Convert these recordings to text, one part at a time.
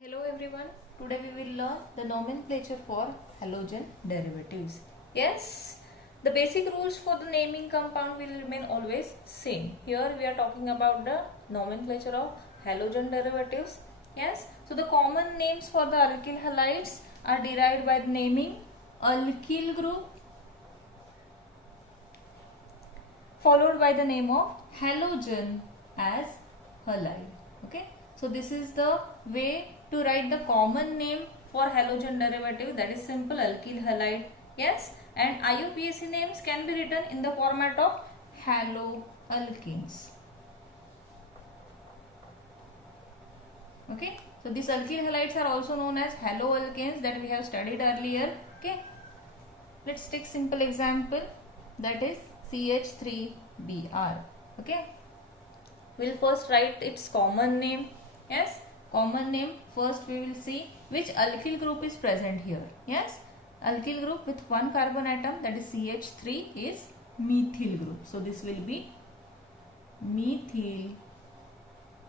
Hello everyone, today we will learn the nomenclature for halogen derivatives. Yes, the basic rules for the naming compound will remain always same. Here we are talking about the nomenclature of halogen derivatives. Yes, so the common names for the alkyl halides are derived by the naming alkyl group followed by the name of halogen as halide. Okay, so this is the way to write the common name for halogen derivative, that is simple alkyl halide. Yes, and IUPAC names can be written in the format of haloalkenes. Okay, so these alkyl halides are also known as haloalkanes that we have studied earlier. Okay, let's take simple example, that is CH3Br. Okay, we'll first write its common name. Yes, common name. First we will see which alkyl group is present here. Yes, alkyl group with one carbon atom, that is CH3, is methyl group. So this will be methyl.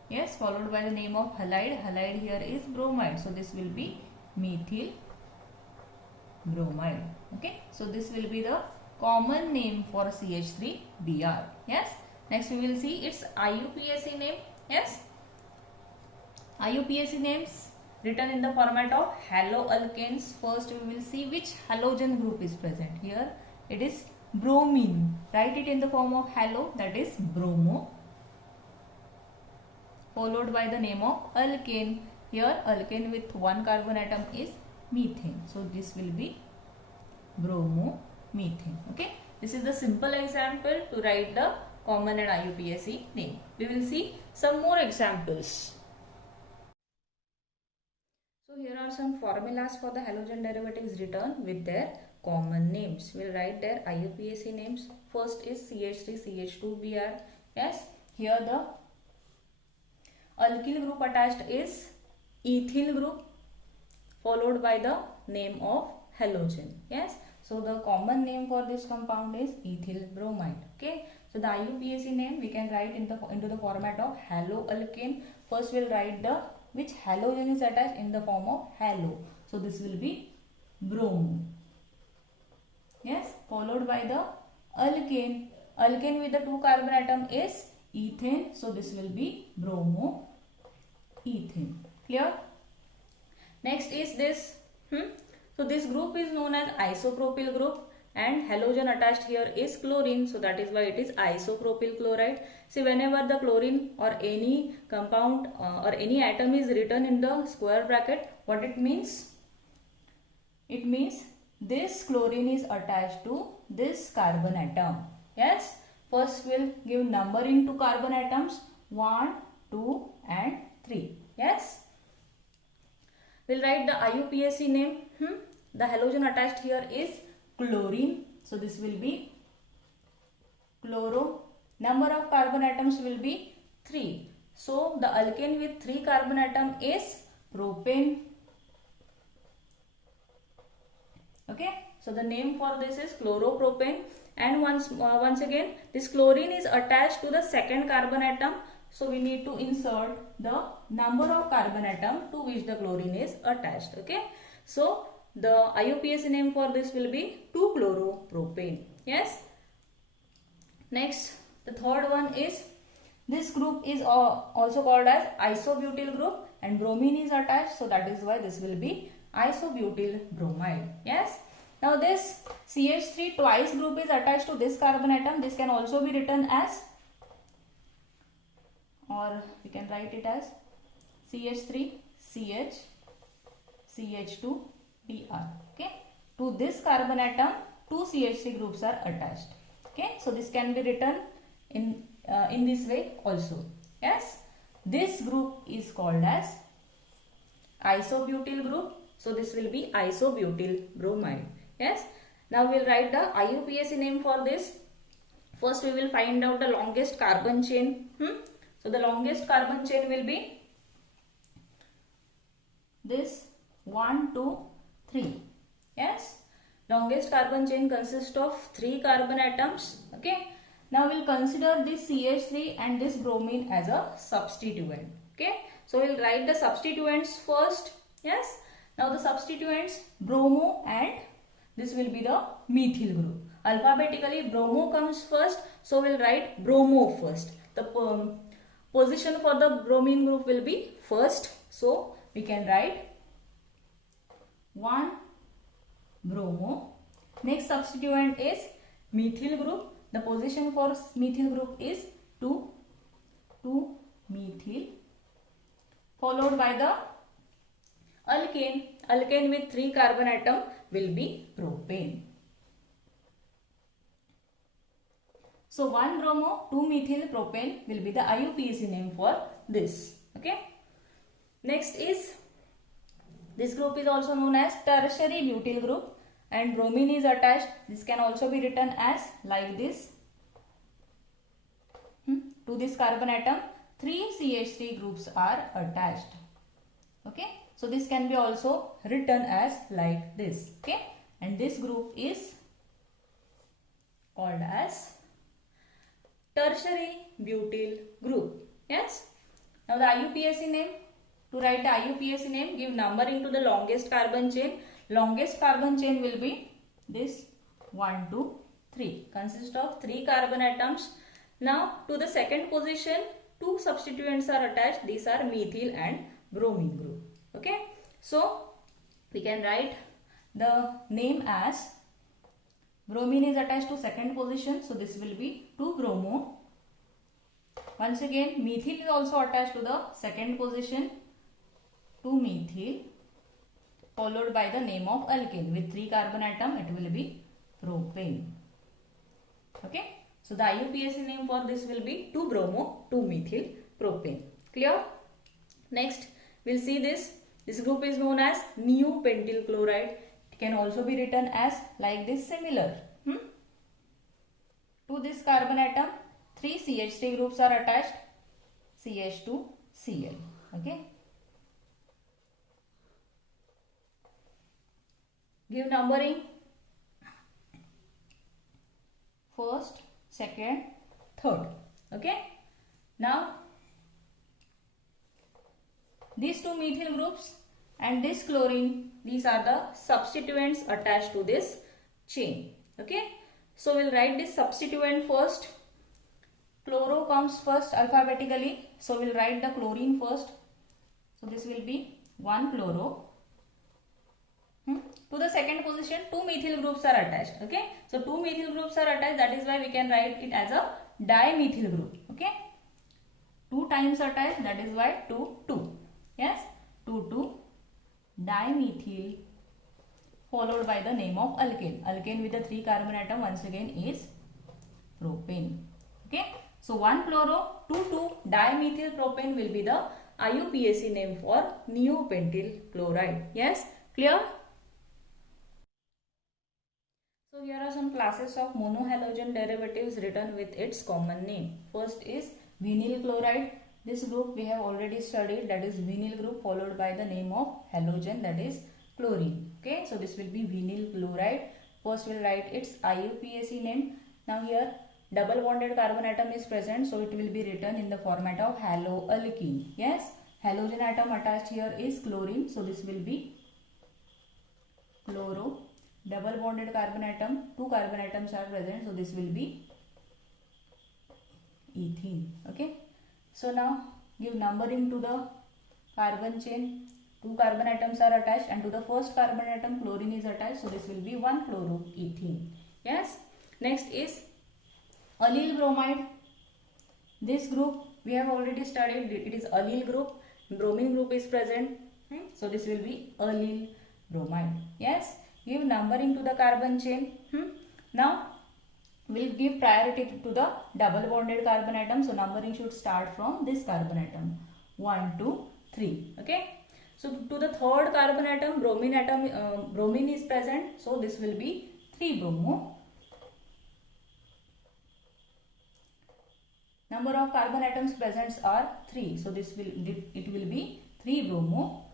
Yes, followed by the name of halide. Halide here is bromide. So this will be methyl bromide. Okay, so this will be the common name for CH3Br. Yes, next we will see its IUPAC name. Yes, IUPAC names written in the format of haloalkanes. First we will see which halogen group is present. Here it is bromine. Write it in the form of halo, that is bromo, followed by the name of alkane. Here alkane with one carbon atom is methane. So this will be bromomethane. Okay, this is the simple example to write the common and IUPAC name. We will see some more examples. So here are some formulas for the halogen derivatives written with their common names. We will write their IUPAC names. First is CH3CH2Br. Yes, here the alkyl group attached is ethyl group followed by the name of halogen. Yes, so the common name for this compound is ethyl bromide. Okay, so the IUPAC name we can write into the format of haloalkane. First we'll write the which halogen is attached in the form of halo. So this will be bromo. Yes, followed by the alkane. Alkane with the two carbon atom is ethane. So this will be bromoethane. Clear? Next is this. So this group is known as isopropyl group, and halogen attached here is chlorine, so that is why it is isopropyl chloride. See, whenever the chlorine or any compound or any atom is written in the square bracket, what it means? It means this chlorine is attached to this carbon atom. Yes, first we'll give numbering to carbon atoms 1, 2 and 3. Yes, we'll write the IUPAC name. The halogen attached here is chlorine. So this will be chloro. Number of carbon atoms will be 3. So the alkane with 3 carbon atom is propane. Okay, so the name for this is chloropropane. And once again this chlorine is attached to the second carbon atom. So we need to insert the number of carbon atom to which the chlorine is attached. Okay, so the IUPAC name for this will be 2-chloropropane. Yes. Next, the third one is, this group is also called as isobutyl group, and bromine is attached. So that is why this will be isobutyl bromide. Yes. Now this CH3 twice group is attached to this carbon atom. This can also be written as, or we can write it as CH3 CH CH2 Br. Okay, to this carbon atom 2 CH3 groups are attached. Okay, so this can be written in this way also. Yes, this group is called as isobutyl group. So this will be isobutyl bromide. Yes, now we'll write the IUPAC name for this. First we will find out the longest carbon chain. So the longest carbon chain will be this 1, 2, 3. Yes, longest carbon chain consists of 3 carbon atoms. Okay, now we'll consider this CH3 and this bromine as a substituent. Okay, So we'll write the substituents first. Yes. Now the substituents bromo and this will be the methyl group. Alphabetically bromo comes first, so we'll write bromo first. The position for the bromine group will be first, so we can write 1 bromo. Next substituent is methyl group. The position for methyl group is 2 methyl, followed by the alkane. Alkane with 3 carbon atom will be propane. So 1 bromo, 2 methyl propane will be the IUPAC name for this. Okay. Next is, this group is also known as tertiary butyl group, and bromine is attached. This can also be written as like this. To this carbon atom, 3 CH3 groups are attached. Okay. So this can be also written as like this. Okay. And this group is called as tertiary butyl group. Yes. Now the IUPAC name. To write the IUPAC name, give numbering to the longest carbon chain. Longest carbon chain will be this 1, 2, 3. Consists of 3 carbon atoms. Now to the second position, 2 substituents are attached. These are methyl and bromine group. Okay. So we can write the name as bromine is attached to second position. So this will be 2 bromo. Once again, methyl is also attached to the second position, 2 methyl, followed by the name of alkane with 3 carbon atom. It will be propane. Okay. So the IUPAC name for this will be 2 bromo, 2 methyl propane. Clear? Next, we'll see this. This group is known as neopentyl chloride. It can also be written as like this, similar. To this carbon atom, 3 CH3 groups are attached. CH2Cl. Okay. Give numbering. First, second, third. Okay. Now, these 2 methyl groups and this chlorine, these are the substituents attached to this chain. Okay. So we'll write this substituent first. Chloro comes first alphabetically. So we'll write the chlorine first. So this will be 1 chloro. To the second position, 2 methyl groups are attached. Okay. So 2 methyl groups are attached. That is why we can write it as a dimethyl group. Okay. 2 times attached. That is why 2, 2. Yes. 2, 2 dimethyl, followed by the name of alkane. Alkane with the 3 carbon atom once again is propane. Okay. So 1 chloro, 2, 2 dimethyl propane will be the IUPAC name for neopentyl chloride. Yes. Clear? So here are some classes of monohalogen derivatives written with its common name. First is vinyl chloride. This group we have already studied, that is vinyl group, followed by the name of halogen, that is chlorine. Okay, so this will be vinyl chloride. First we'll write its IUPAC name. Now here double bonded carbon atom is present, so it will be written in the format of haloalkene. Yes, halogen atom attached here is chlorine, so this will be chloro. Double bonded carbon atom, 2 carbon atoms are present, so this will be ethene. Okay. So now give numbering to the carbon chain. 2 carbon atoms are attached, and to the first carbon atom chlorine is attached. So this will be 1 chloroethene. Yes. Next is allyl bromide. This group we have already studied. It is allyl group. Bromine group is present. So this will be allyl bromide. Yes. Give numbering to the carbon chain. Now we'll give priority to the double bonded carbon atom. So numbering should start from this carbon atom. 1, 2, 3. Okay. So to the third carbon atom, bromine is present. So this will be 3 bromo. Number of carbon atoms present are 3. So it will be 3 bromo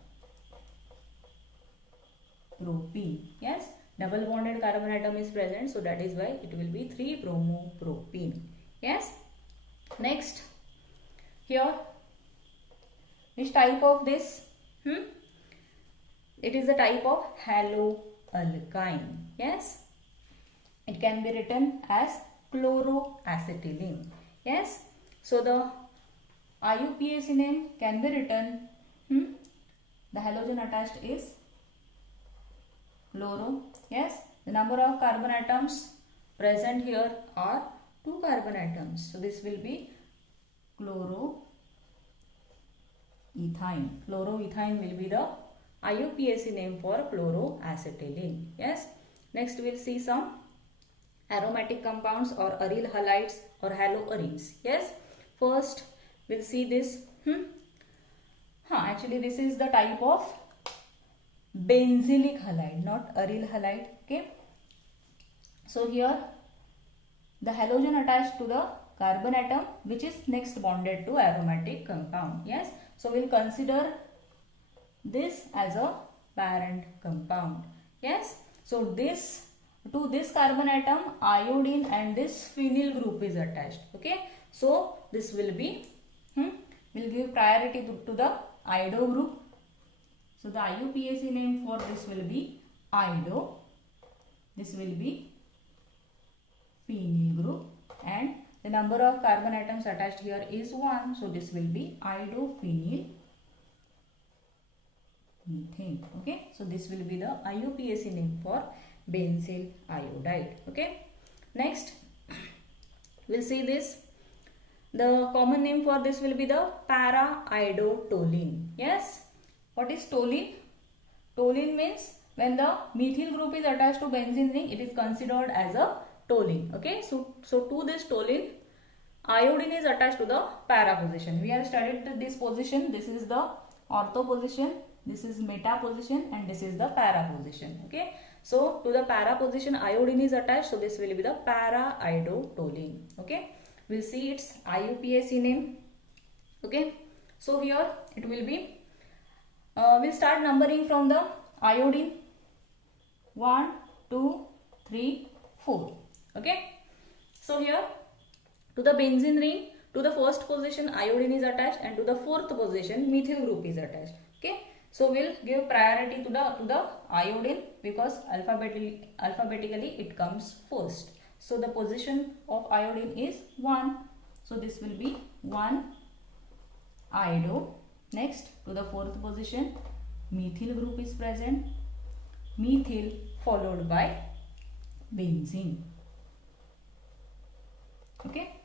propene. Yes, double bonded carbon atom is present, so that is why it will be 3 bromo propene. Yes. Next, here Which type of this? It is a type of haloalkyne. Yes, it can be written as chloroacetylene. Yes, so the IUPAC name can be written, the halogen attached is chloro. Yes, the number of carbon atoms present here are 2 carbon atoms. So this will be chloroethine. Chloroethine will be the IUPAC name for chloroacetylene. Yes. Next we will see some aromatic compounds or aryl halides or haloarenes. Yes. First we will see this. Actually this is the type of benzylic halide, not aryl halide. Okay. So here the halogen attached to the carbon atom which is next bonded to aromatic compound. Yes. So we will consider this as a parent compound. Yes. So to this carbon atom iodine and this phenyl group is attached. Okay. So this will be, will give priority to the ido group. So the IUPAC name for this will be ido. This will be phenyl group, and the number of carbon atoms attached here is 1. So this will be idophenyl methane. Okay. So this will be the IUPAC name for benzyl iodide. Okay. Next we'll see this. The common name for this will be the para-iodotoluene. Yes. What is toluene? Toluene means when the methyl group is attached to benzene ring, it is considered as a toluene. Okay. So to this toluene, iodine is attached to the para position. We have studied this position. This is the ortho position, this is meta position, and this is the para position. Okay. So to the para position iodine is attached. So this will be the para-iodotoluene. Okay. We'll see its IUPAC name. Okay. So here it will be, we'll start numbering from the iodine. 1, 2, 3, 4. Okay. So here to the benzene ring, to the first position iodine is attached, and to the fourth position methyl group is attached. Okay. So we'll give priority to the iodine because alphabetically it comes first. So the position of iodine is 1. So this will be 1 iodo. Next to the fourth position methyl group is present. Methyl followed by benzene. Okay.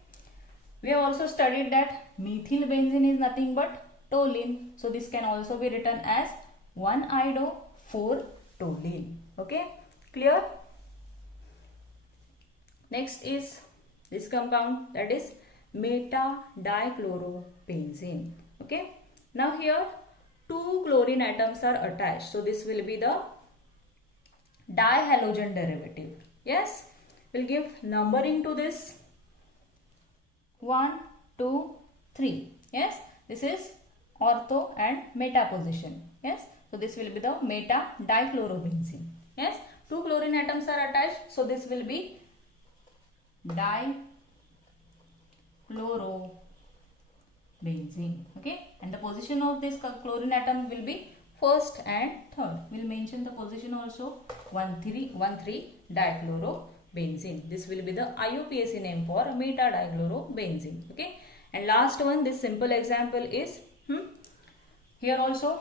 We have also studied that methyl benzene is nothing but toluene. So this can also be written as 1 iodo 4 toluene. Okay. Clear? Next is this compound, that is meta-dichloropenzene. Okay. Now here 2 chlorine atoms are attached. So this will be the dihalogen derivative. Yes. We'll give numbering to this. 1, 2, 3. Yes. This is ortho and meta position. Yes. So this will be the meta-dichloropenzene. Yes. 2 chlorine atoms are attached. So this will be dichlorobenzene. Okay. And the position of this chlorine atom will be first and third. We'll mention the position also. 1,3 dichlorobenzene. This will be the IUPAC name for meta-dichlorobenzene. Okay. And last one, this simple example is here also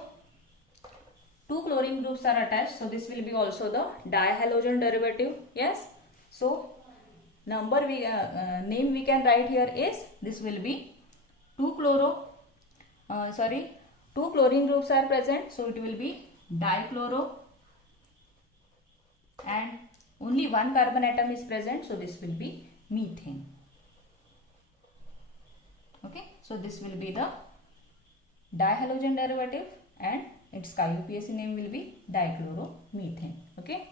2 chlorine groups are attached. So this will be also the dihalogen derivative. Yes. So name we can write here is, this will be 2 chlorine groups are present. So it will be dichloro, and only 1 carbon atom is present. So this will be methane. Okay. So this will be the dihalogen derivative and its IUPAC name will be dichloromethane. Okay.